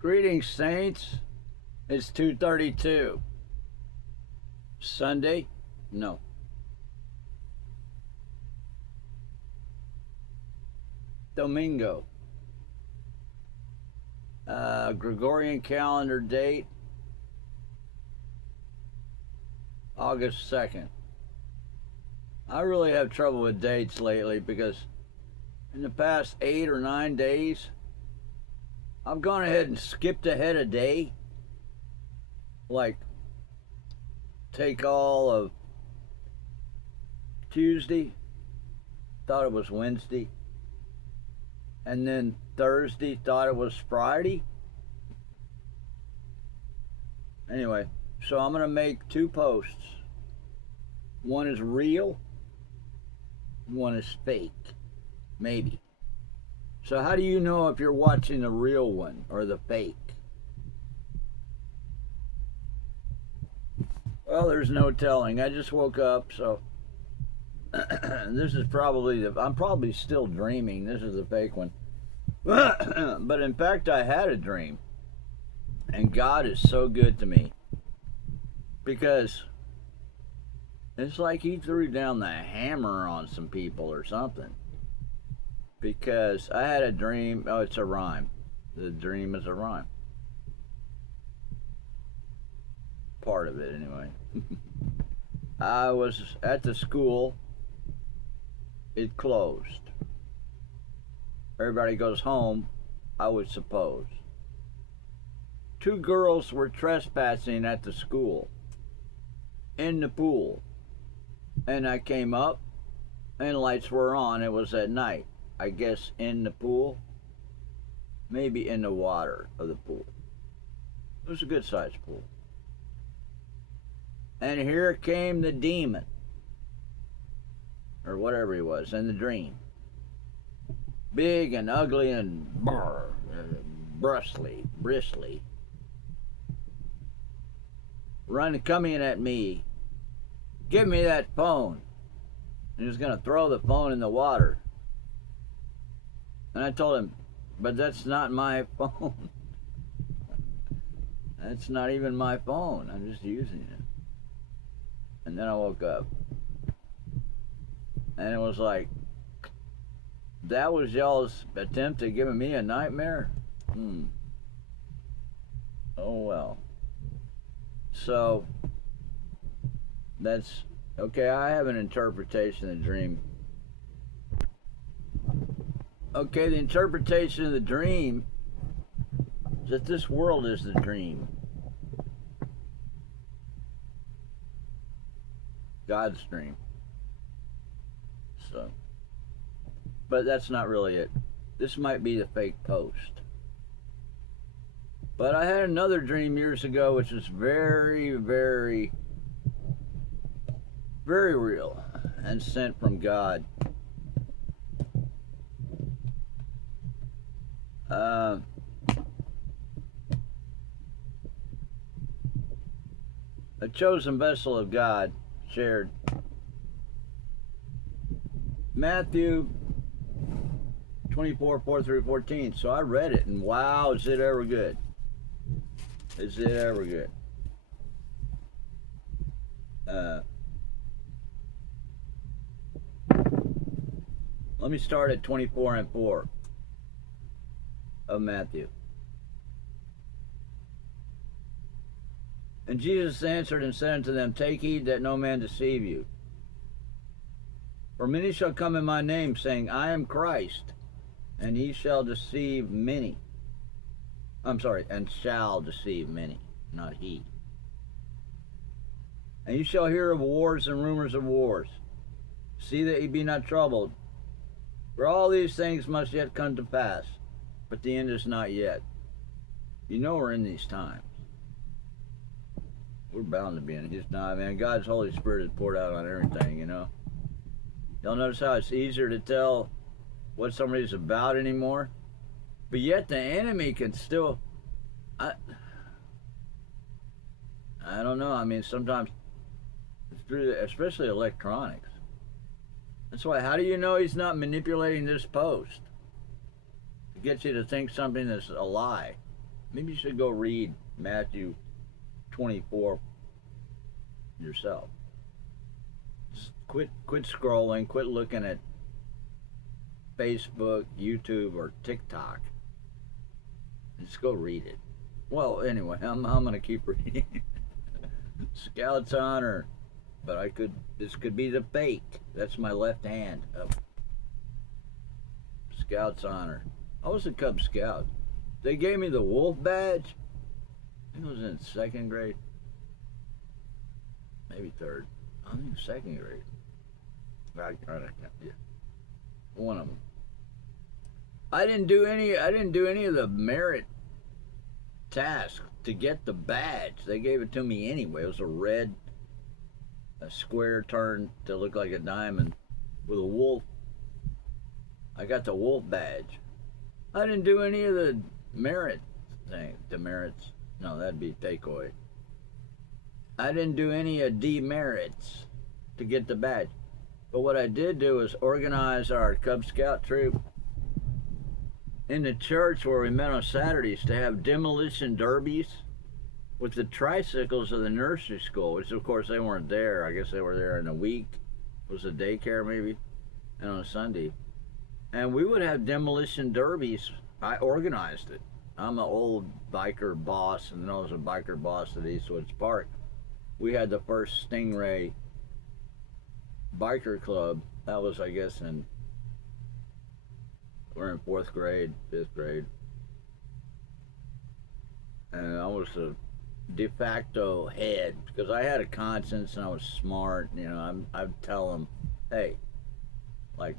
Greetings, saints. It's 2:32. Sunday? No. Domingo. Gregorian calendar date, August 2nd. I really have trouble with dates lately because in the past 8 or 9 days, I've gone ahead and skipped ahead a day. Like, take all of Tuesday, thought it was Wednesday, and then Thursday, thought it was Friday. Anyway, so I'm going to make 2 posts. One is real, one is fake. Maybe. So how do you know if you're watching the real one or the fake? Well, there's no telling. I just woke up, so this is probably I'm probably still dreaming. This is the fake one. But in fact, I had a dream. And God is so good to me. Because it's like he threw down the hammer on some people or something. Because I had a dream. Oh, it's a rhyme. The dream is a rhyme. Part of it, anyway. I was at the school. It closed. Everybody goes home, I would suppose. 2 girls were trespassing at the school in the pool. And I came up and lights were on. It was at night. I guess in the pool, maybe in the water of the pool. It was a good sized pool. And here came the demon, or whatever he was, in the dream. Big and ugly and bristly. Coming at me. Give me that phone. And he was going to throw the phone in the water. And I told him, but that's not my phone. That's not even my phone. I'm just using it. And then I woke up. And it was like, that was y'all's attempt at giving me a nightmare? Oh well. So, that's, okay, I have an interpretation of the dream. Okay, the interpretation of the dream is that this world is the dream. God's dream. So, but that's not really it. This might be the fake post. But I had another dream years ago which is very, very, very real and sent from God. A chosen vessel of God shared Matthew 24, 4 through 14. So I read it, and wow, is it ever good. Is it ever good. Let me start at 24 and 4 of Matthew. And Jesus answered and said unto them, take heed that no man deceive you. For many shall come in my name, saying, I am Christ, and ye shall deceive many. And shall deceive many, not he. And you shall hear of wars and rumors of wars. See that ye be not troubled. For all these things must yet come to pass, but the end is not yet. You know we're in these times. We're bound to be in his time, man. God's Holy Spirit is poured out on everything, you know. Y'all notice how it's easier to tell what somebody's about anymore? But yet the enemy can still... I don't know. I mean, sometimes, through, especially electronics. That's why, how do you know he's not manipulating this post? To get you to think something that's a lie. Maybe you should go read Matthew 24 yourself. Just quit scrolling, quit looking at Facebook, YouTube, or TikTok. Just go read it. Well, anyway, I'm gonna keep reading. Scout's honor, but this could be the fake. That's my left hand up. Scout's honor. I was a Cub Scout. They gave me the wolf badge. I think I was in 2nd grade. Maybe 3rd. I think 2nd grade. Yeah. One of them. I didn't do any of the merit tasks to get the badge. They gave it to me anyway. It was a square turned to look like a diamond with a wolf. I got the wolf badge. I didn't do any of the merit thing. Demerits. No, that'd be decoy. I didn't do any of demerits to get the badge. But what I did do was organize our Cub Scout troop in the church where we met on Saturdays to have demolition derbies with the tricycles of the nursery school, which of course they weren't there. I guess they were there in a week. It was a daycare maybe, and on a Sunday. And we would have demolition derbies. I organized it. I'm an old biker boss, and I was a biker boss at Eastwoods Park. We had the first Stingray biker club. That was, I guess, we're in 4th grade, 5th grade. And I was the de facto head because I had a conscience and I was smart. You know, I'd tell them, hey, like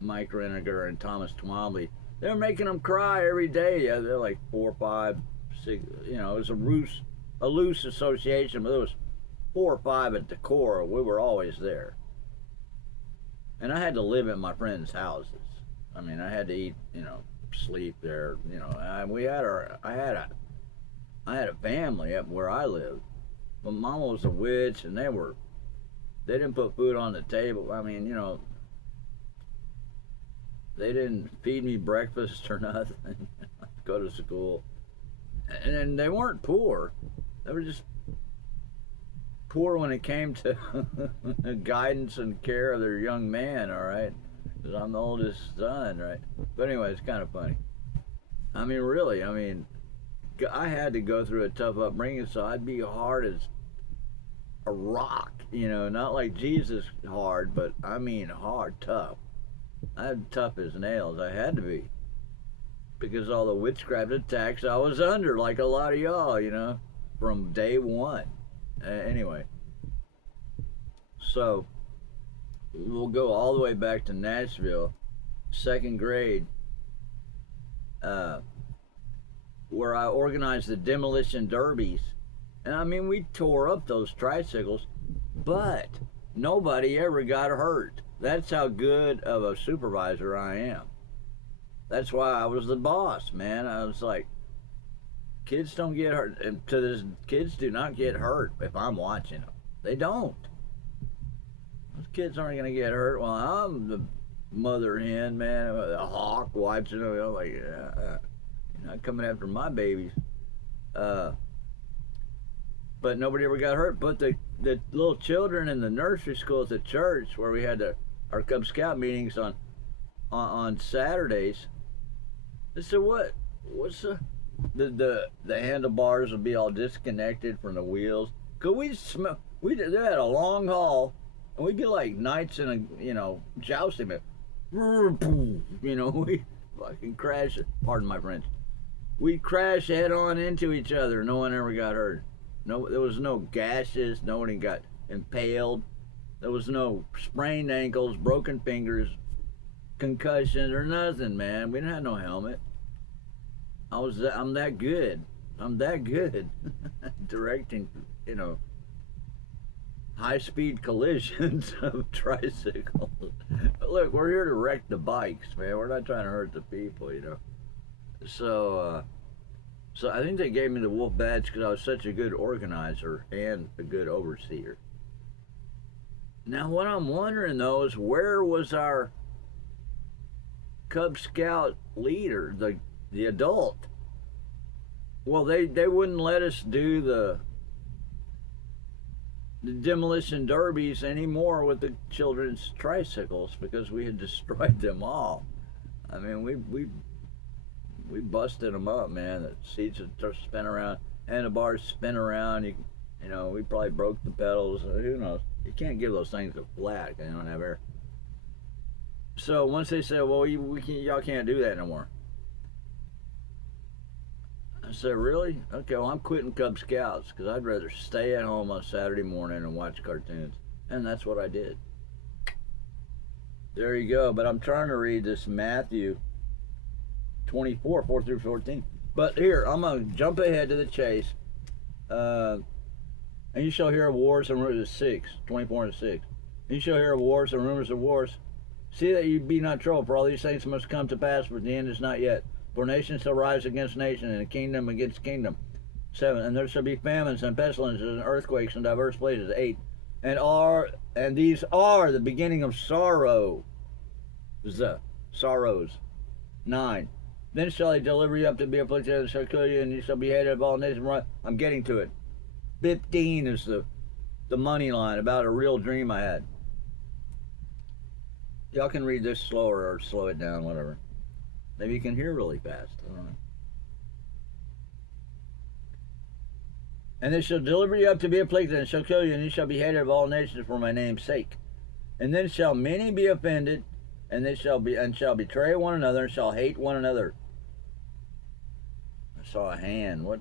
Mike Reniger and Thomas Twombly, they're making them cry every day. Yeah, they're like 4, 5, 6. You know, it was a loose association, but there was 4 or 5 at the core. We were always there. And I had to live at my friends' houses. I mean, I had to eat, you know, sleep there. You know, I had a family up where I lived, but Mama was a witch, and they didn't put food on the table. I mean, you know, they didn't feed me breakfast or nothing. Go to school, and they weren't poor. They were just poor when it came to guidance and care of their young man. All right. Because I'm the oldest son, right? But anyway, it's kind of funny. I mean, really, I had to go through a tough upbringing, so I'd be hard as a rock, you know, not like Jesus hard, but I mean hard, tough. I'm tough as nails. I had to be. Because all the witchcraft attacks I was under, like a lot of y'all, you know, from day one. Anyway. So, we'll go all the way back to Nashville, 2nd grade, where I organized the demolition derbies. And I mean, we tore up those tricycles, but nobody ever got hurt. That's how good of a supervisor I am. That's why I was the boss, man. I was like, kids don't get hurt. And kids do not get hurt if I'm watching them. They don't. Those kids aren't going to get hurt. Well, I'm the mother hen, man, a hawk watching them. I'm like, you're not coming after my babies. But nobody ever got hurt. But the little children in the nursery school at the church where we had our Cub Scout meetings on Saturdays, they said, what's the handlebars would be all disconnected from the wheels. Cause they had a long haul. And we'd be like knights in a, you know, jousting. You know, we fucking crash. Pardon my French. We crash head on into each other. No one ever got hurt. No, there was no gashes. Nobody got impaled. There was no sprained ankles, broken fingers, concussions, or nothing, man. We didn't have no helmet. I'm that good. I'm that good. Directing, you know, high-speed collisions of tricycles. But look, we're here to wreck the bikes, man. We're not trying to hurt the people, you know. So I think they gave me the wolf badge because I was such a good organizer and a good overseer. Now, what I'm wondering, though, is where was our Cub Scout leader, the adult? Well, they wouldn't let us do the demolition derbies anymore with the children's tricycles because we had destroyed them all. I mean, we busted them up, man. The seats would spin around, handlebars spin around. You know, we probably broke the pedals. Who knows? You can't give those things a flat. They don't have air. So once they said, well, y'all can't do that no more. I said, really? Okay, well, I'm quitting Cub Scouts because I'd rather stay at home on Saturday morning and watch cartoons. And that's what I did. There you go. But I'm trying to read this Matthew 24, 4 through 14. But here, I'm going to jump ahead to the chase. And you shall hear of wars and rumors of 6, 24 and 6. And you shall hear of wars and rumors of wars. See that you be not troubled, for all these things must come to pass, but the end is not yet. For nation shall rise against nation, and kingdom against kingdom. 7. And there shall be famines and pestilences and earthquakes in diverse places. 8. And these are the beginning of sorrow. Sorrows. 9. Then shall he deliver you up to be afflicted, and shall kill you, and you shall be hated of all nations. I'm getting to it. 15 is the money line about a real dream I had. Y'all can read this slower or slow it down, whatever. Maybe you can hear really fast. I don't know. And they shall deliver you up to be afflicted, and shall kill you, and you shall be hated of all nations for my name's sake. And then shall many be offended, and they shall betray one another, and shall hate one another. I saw a hand. What?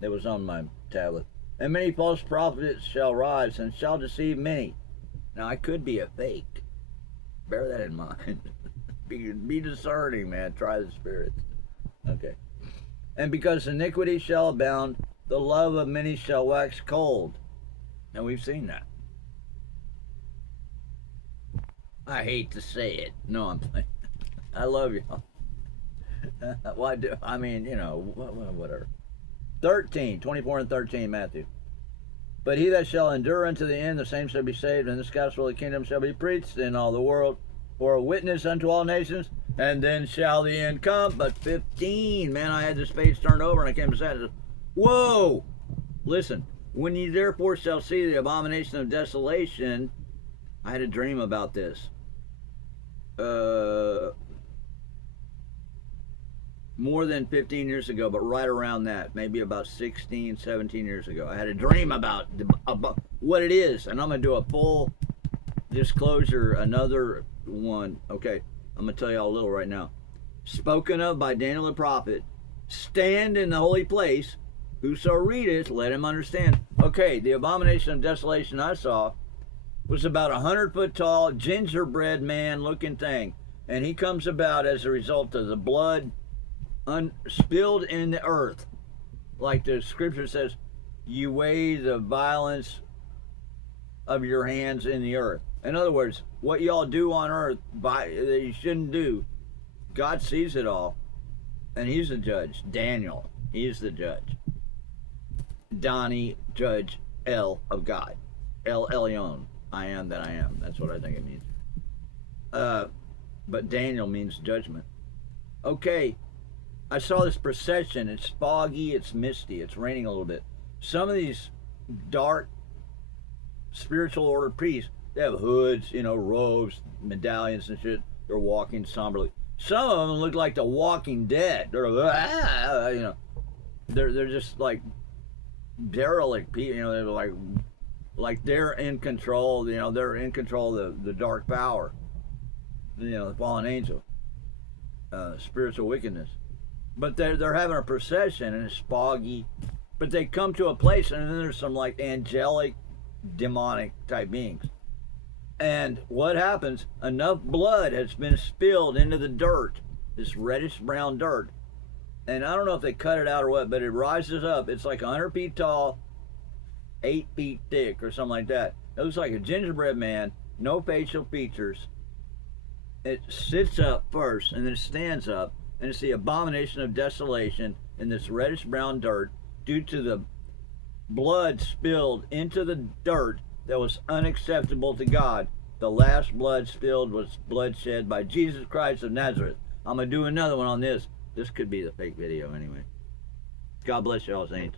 That was on my tablet. And many false prophets shall rise, and shall deceive many. Now I could be a fake. Bear that in mind. Be discerning, man. Try the spirits. Okay. And because iniquity shall abound, the love of many shall wax cold. And we've seen that. I hate to say it. No, I'm playing. I love y'all. Why do I mean, you know, whatever. 13, 24 and 13, Matthew. But he that shall endure unto the end, the same shall be saved, and this gospel of the kingdom shall be preached in all the world for a witness unto all nations, and then shall the end come. But 15, man, I had this page turned over, and I came to say, whoa! Listen, when ye therefore shall see the abomination of desolation, I had a dream about this. More than 15 years ago, but right around that, maybe about 16, 17 years ago, I had a dream about what it is, and I'm going to do a full disclosure, another one. Okay, I'm going to tell you all a little right now. Spoken of by Daniel the prophet, stand in the holy place, whoso readeth, let him understand. Okay, the abomination of desolation I saw was about 100-foot tall, gingerbread man looking thing, and he comes about as a result of the blood spilled in the earth. Like the scripture says, you weigh the violence of your hands in the earth. In other words, what y'all do on earth that you shouldn't do, God sees it all, and he's the judge. Daniel, he's the judge. Donnie, judge, El of God. El Elyon, I am that I am. That's what I think it means. But Daniel means judgment. Okay, I saw this procession. It's foggy, it's misty, it's raining a little bit. Some of these dark spiritual order priests, they have hoods, you know, robes, medallions and shit. They're walking somberly. Some of them look like the Walking Dead. They're you know, they're just like derelict people. You know, they're like they're in control. You know, they're in control of the dark power. You know, the fallen angel, spiritual wickedness. But they're having a procession and it's foggy. But they come to a place and then there's some like angelic, demonic type beings. And what happens? Enough blood has been spilled into the dirt, this reddish brown dirt. And I don't know if they cut it out or what, but it rises up. It's like 100 feet tall, 8 feet thick or something like that. It looks like a gingerbread man, no facial features. It sits up first and then it stands up, and it's the abomination of desolation in this reddish brown dirt due to the blood spilled into the dirt that was unacceptable to God. The last blood spilled was blood shed by Jesus Christ of Nazareth. I'm going to do another one on this. This could be the fake video anyway. God bless y'all, saints.